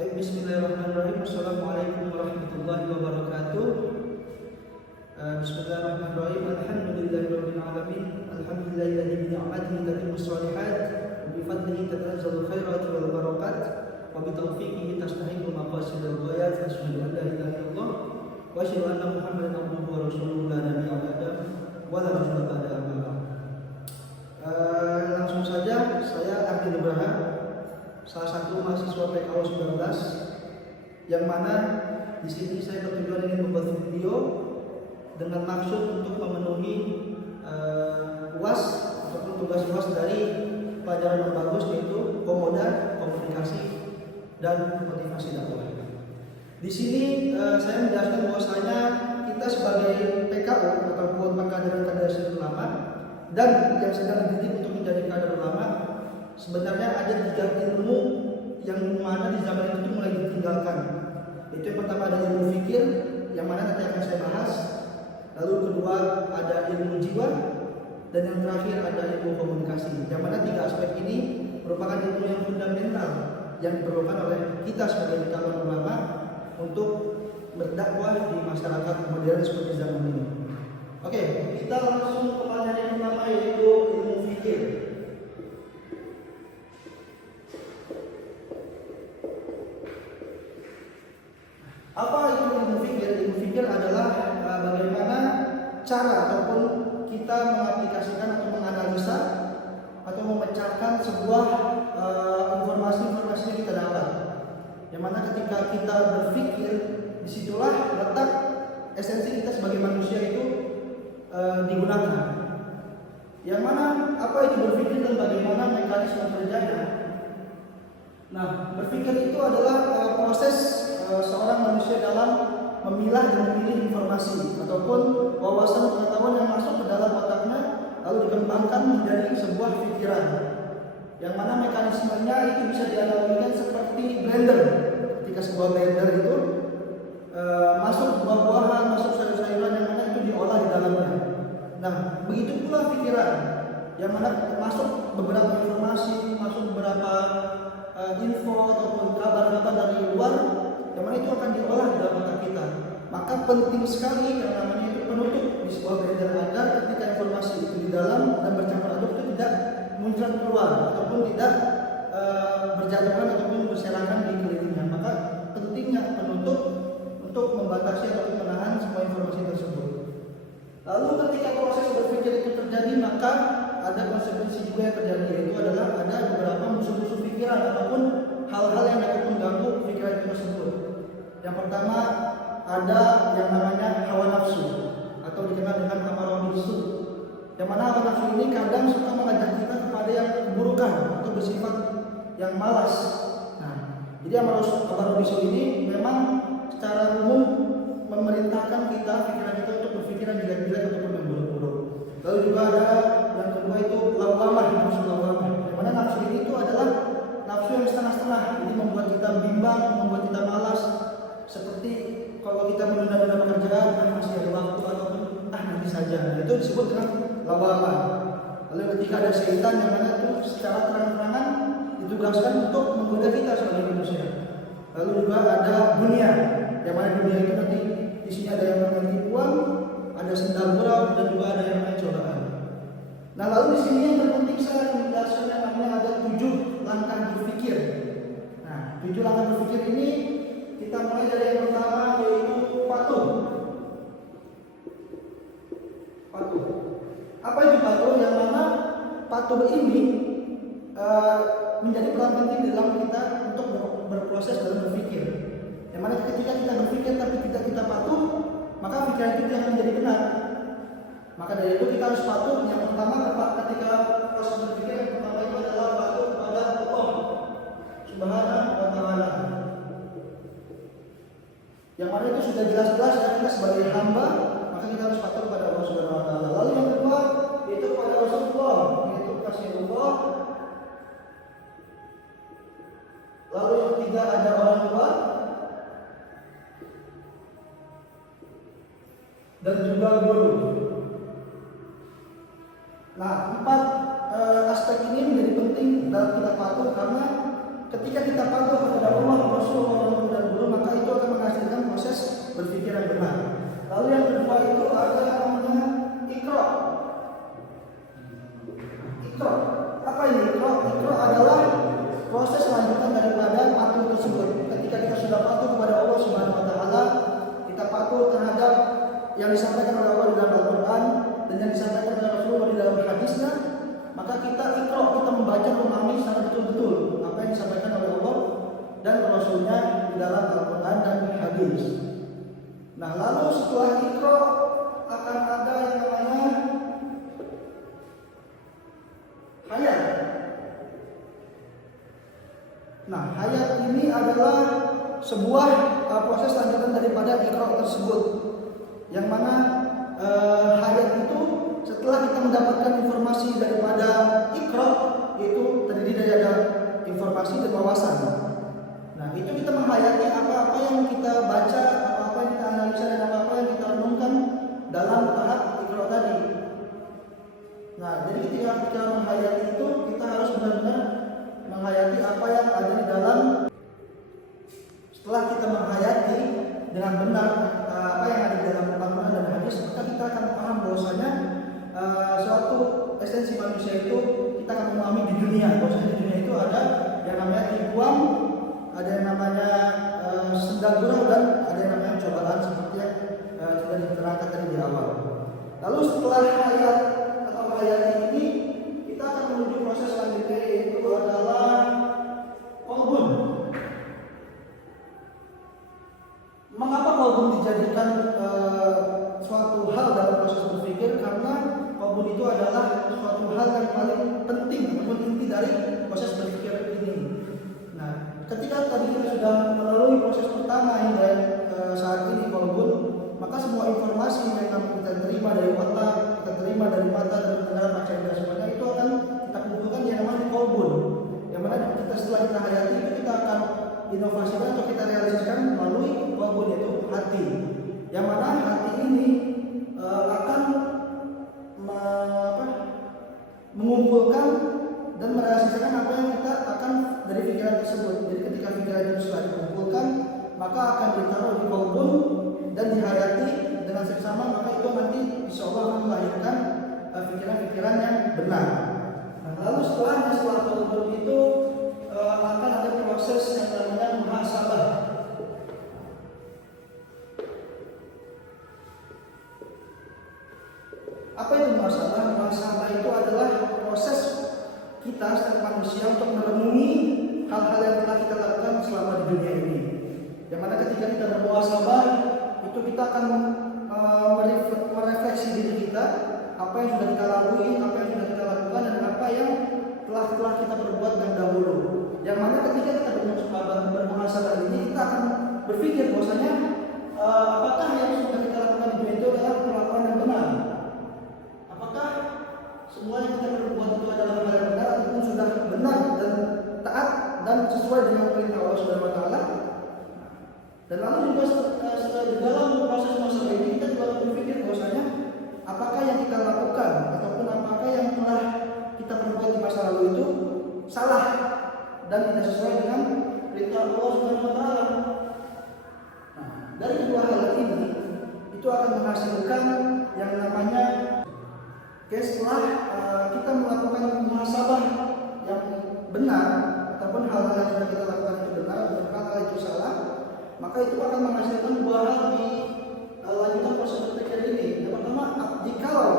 Baik, bismillahirrahmanirrahim. Assalamualaikum warahmatullahi wabarakatuh. Bismillahirrahmanirrahim. Alhamdulillahirabbil alamin. Alhamdulillahilladzi bi ni'matihi tatimmus shalihat wa bi fadlihi tatanazzalu khairat wal barakat wa bi taufiqihi tastahiqu maqasidul ghayat. Asyhadu an la ilaha illallah wa asyhadu anna Muhammadan abduhu wa rasuluhu la nabiyya ba'da wa la nabiyya ba'da. Langsung saja, saya Ardi Nugraha, salah satu mahasiswa PKO 19, yang mana di sini saya bertujuan ingin membuat video dengan maksud untuk memenuhi UAS ataupun tugas UAS dari pelajaran yang bagus, yaitu Komoda, Komunikasi dan Motivasi Dakwah. Di sini saya menjelaskan bahwasanya kita sebagai PKO ataupun kader-kader ulama dan yang sedang dididik untuk menjadi kader ulama, sebenarnya ada 3 ilmu yang mana di zaman itu mulai ditinggalkan. Itu yang pertama ada ilmu fikir, yang mana nanti akan saya bahas. Lalu kedua ada ilmu jiwa, dan yang terakhir ada ilmu komunikasi. Yang mana 3 aspek ini merupakan ilmu yang fundamental yang diperlukan oleh kita sebagai calon ulama untuk berdakwah di masyarakat modern seperti zaman ini. Oke, kita langsung ke pelajaran yang pertama, yaitu ilmu fikir. Apa itu ilmu fikir? Ilmu fikir adalah bagaimana cara ataupun kita mengaplikasikan atau menganalisa atau memecahkan sebuah informasi-informasi yang kita dapat. Yang mana ketika kita berpikir, disitulah letak esensi kita sebagai manusia itu digunakan. Yang mana apa itu berpikir dan bagaimana mekanisme kerjanya? Nah, berpikir itu adalah proses seorang manusia dalam memilah dan memilih informasi ataupun wawasan pengetahuan yang masuk ke dalam otaknya lalu dikembangkan menjadi sebuah pikiran. Yang mana mekanismenya itu bisa dianalogikan seperti blender. Ketika sebuah blender itu masuk buah-buahan, masuk sayur-sayuran yang mana itu diolah di dalamnya. Nah, begitu pula pikiran, yang mana masuk beberapa informasi, masuk beberapa info ataupun kabar-kabar dari luar, yang mana itu akan diolah di dalam otak kita. Maka penting sekali yang namanya itu penutup di sebuah blender agar ketika informasi itu di dalam dan bercampur aduk itu tidak muncrat keluar ataupun tidak berjatuhan ataupun berserakan di kelilingnya. Maka pentingnya penutup untuk membatasi atau menahan semua informasi tersebut. Lalu ketika proses berpikir itu terjadi, maka ada konsekuensi juga yang terjadi, yaitu adalah ada beberapa musuh-musuh pikiran ataupun hal-hal yang dapat mengganggu pikiran itu tersebut. Yang pertama ada yang namanya hawa nafsu atau dikenal dengan amarah bisu. Yang mana hawa nafsu ini kadang suka mengajak kita kepada yang keburukan atau bersifat yang malas. Nah, jadi amarah bisu ini memang secara umum memerintahkan kita, pikiran kita untuk berpikir yang jelek-jelek ataupun yang buruk-buruk. Lalu juga ada yang kedua itu lawamah, nafsu lawamah. Yang mana nafsu ini itu adalah nafsu yang setengah-setengah, jadi membuat kita bimbang, membuat kita malas. Seperti kalau kita menunda-nunda pekerjaan, masih ada waktu ataupun nanti saja. Itu disebut dengan lawamah. Lalu ketika ada syaitan yang mana itu secara terang-terangan ditugaskan untuk menggoda kita sebagai manusia. Lalu juga ada dunia, yang mana dunia itu nanti isinya ada yang namanya tipuan, ada sendal gurau, dan juga ada yang namanya cobaan. Nah, lalu di sini yang terpenting saya menjelaskan yang namanya ada 7 langkah berpikir. Nah, 7 langkah berpikir ini kita mulai dari yang pertama, yaitu patuh. Patuh. Apa itu patuh? Yang mana patuh ini menjadi peran penting dalam kita untuk berproses dalam berpikir. Yang mana ketika kita berpikir tapi tidak kita patuh, maka pikiran itu tidak akan menjadi benar. Maka dari itu kita harus patuh. Yang pertama ketika proses berpikir, yang pertama itu adalah patuh kepada Allah Subhanahu wa Ta'ala. Yang mana itu sudah jelas-jelas kita sebagai hamba, maka kita harus patuh kepada Allah Subhanahu wa Ta'ala. Lalu yang kedua itu kepada Rasulullah, yaitu kasih Allah. Lalu yang ketiga ada orang tua, dan juga guru. Nah, 4 aspek ini menjadi penting dalam kita patuh, karena ketika kita patuh kepada Allah, Rasulullah usulnya di dalam Al-Quran dan hadis. Nah, lalu setelah Iqra akan ada yang namanya hayat. Nah, hayat ini adalah sebuah proses lanjutan daripada Iqra tersebut, yang mana hayat itu setelah kita mendapatkan informasi daripada Iqra, itu terdiri dari ada informasi dan wawasan. Nah, itu kita menghayati apa-apa yang kita baca, apa-apa yang kita analisa, dan apa-apa yang kita renungkan dalam tahap Iqra tadi. Nah, jadi ketika kita menghayati itu, kita harus benar-benar menghayati apa yang ada di dalam. Setelah kita menghayati dengan benar apa yang ada di dalam Al-Quran dan hadis, maka kita akan paham bahwasanya suatu esensi manusia itu kita akan memahami di dunia. Bahwasanya di dunia itu ada yang namanya tipuan, ada yang namanya senda gurau, dan ada yang namanya cobaan seperti yang sudah diterangkan tadi di awal. Lalu setelah hayat atau hayat ini, kita akan menuju proses selanjutnya, yaitu adalah qalbun. Mengapa qalbun dijadikan suatu hal dalam proses berpikir? Karena qalbun itu adalah suatu hal yang paling penting ataupun inti dari proses berpikir ini. Nah, ketika tadi kita sudah melalui proses pertama hingga saat ini qalbun, maka semua informasi yang kita terima dari otak, kita terima dari mata dan pendengaran, baca dan semuanya itu akan kita kumpulkan yang namanya qalbun. Yang mana kita setelah kita hayati itu kita akan inovasikan atau kita realisasikan melalui qalbun, yaitu hati. Yang mana hati ini akan mengumpulkan dan merealisasikan apa yang kita akan dari pikiran tersebut. Jadi ketika pikiran itu sudah dikumpulkan, maka akan ditaruh di qalbun dan dihayati dengan seksama, maka itu nanti insya Allah akan melahirkan pikiran-pikiran yang benar. Nah, lalu setelah qalbun itu akan ada proses yang namanya muhasabah. Apa itu muhasabah? Muhasabah itu adalah proses kita setiap manusia untuk merenungi hal-hal yang telah kita lakukan selama di dunia ini. Yang mana ketika kita bermuhasabah, itu kita akan merefleksi diri kita, apa yang sudah kita lalui, apa yang sudah kita lakukan, dan apa yang telah kita perbuat yang dahulu. Yang mana ketika kita bermuhasabah ini, kita akan berpikir bahwasanya apakah yang sudah kita lakukan di dunia itu adalah perlakuan yang benar? Apakah semua yang kita perbuat itu adalah hal yang benar, ataupun sudah benar dan taat dan sesuai dengan perintah Allah Subhanahu wa taala? Dan lalu juga di dalam proses muhasabah ini kita juga berpikir bahwasanya apakah yang kita lakukan ataupun apakah yang telah kita perbuat di masa lalu itu salah dan tidak sesuai dengan perintah Allah Subhanahu wa taala. Nah, dari kedua hal ini itu akan menghasilkan yang namanya setelah kita melakukan muhasabah yang benar ataupun hal-hal yang sudah kita lakukan itu benar dan hal-hal itu salah, maka itu akan menghasilkan dua hal di lanjutan proses berpikir ini. Yang pertama, jikalau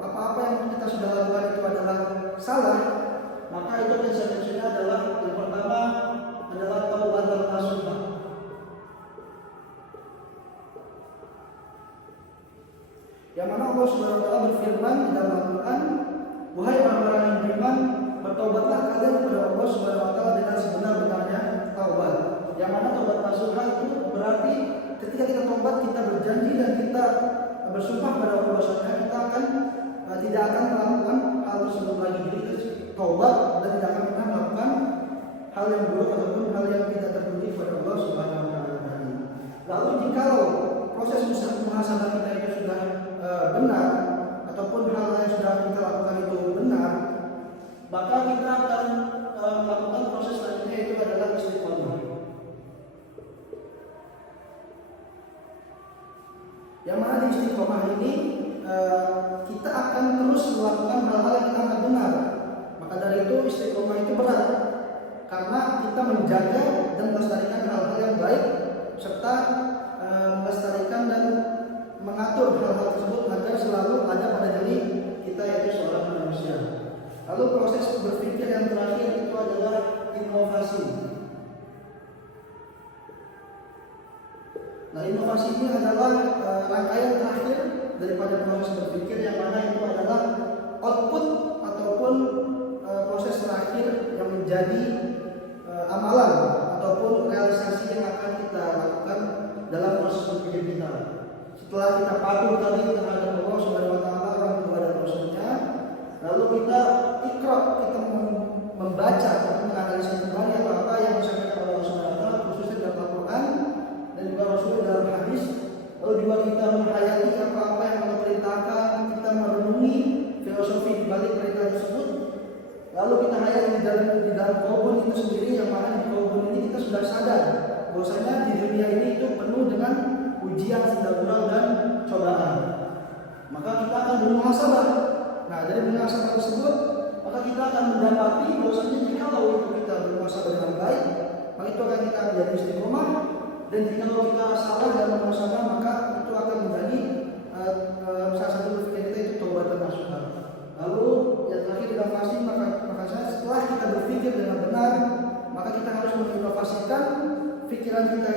apa-apa yang kita sudah lakukan itu adalah salah, maka itu konsekuensinya adalah yang pertama adalah taubat nasuha. Yang mana Allah Subhanahu wa taala berfirman di dalam Al-Qur'an, "Wahai orang-orang yang beriman, bertaubatlah kalian kepada Allah Subhanahu wa taala dengan sebenar-benarnya taubat." Yang mana taubat nasuha itu berarti ketika kita taubat, kita berjanji dan kita bersumpah pada Allah bahwasanya kita akan tidak akan melakukan hal tersebut lagi. Jadi taubat dan tidak akan pernah melakukan hal yang buruk ataupun hal yang tidak terpuji kepada Allah Subhanahu wa taala. Lalu jikalau proses muhasabah kita itu sudah benar ataupun hal yang sudah kita lakukan itu benar, maka kita akan melakukan proses selanjutnya, itu adalah istiqomah. Yang mana di istiqomah ini kita akan terus melakukan hal-hal yang kita anggap benar. Maka dari itu istiqomah itu berat, karena kita menjaga dan melestarikan hal-hal yang baik serta melestarikan dan mengatur hal-hal tersebut agar selalu ada pada diri kita, yaitu seorang manusia. Lalu proses berpikir yang terakhir itu adalah inovasi. Nah, inovasi ini adalah rangkaian terakhir daripada proses berpikir, yang mana itu adalah output ataupun proses terakhir yang menjadi amalan ataupun realisasi yang akan kita lakukan dalam proses berpikir kita. Setelah kita patuh tadi terhadap Allah Subhanahu wa taala, orang tua dan rasulnya, lalu kita ikra, kita membaca atau menganalisis kembali apa yang disampaikan oleh Allah Subhanahu wa taala khususnya dalam Al-Qur'an dan juga Rasul dalam hadis. Lalu juga kita menghayati apa-apa yang Allah perintahkan, kita merenungi filosofi di balik perintah tersebut. Lalu kita hayati di dalam kaubun itu sendiri, yang mana di kaubun ini kita sudah sadar bahwasanya di dunia ini itu penuh dengan ujian, senda-gurau dan cobaan. Maka kita akan bermuhasabah. Nah, dari muhasabah tersebut maka kita akan mendapati bahwasanya jikalau itu kita bermuhasabah dengan baik, maka itu akan kita menjadi istiqomah, dan jikalau kita salah dalam muhasabah maka itu akan menjadi salah satu berpikir kita itu taubatan nasuha. Lalu yang terakhir inovasi, maka setelah kita berpikir dengan benar, maka kita harus menginovasikan pikiran kita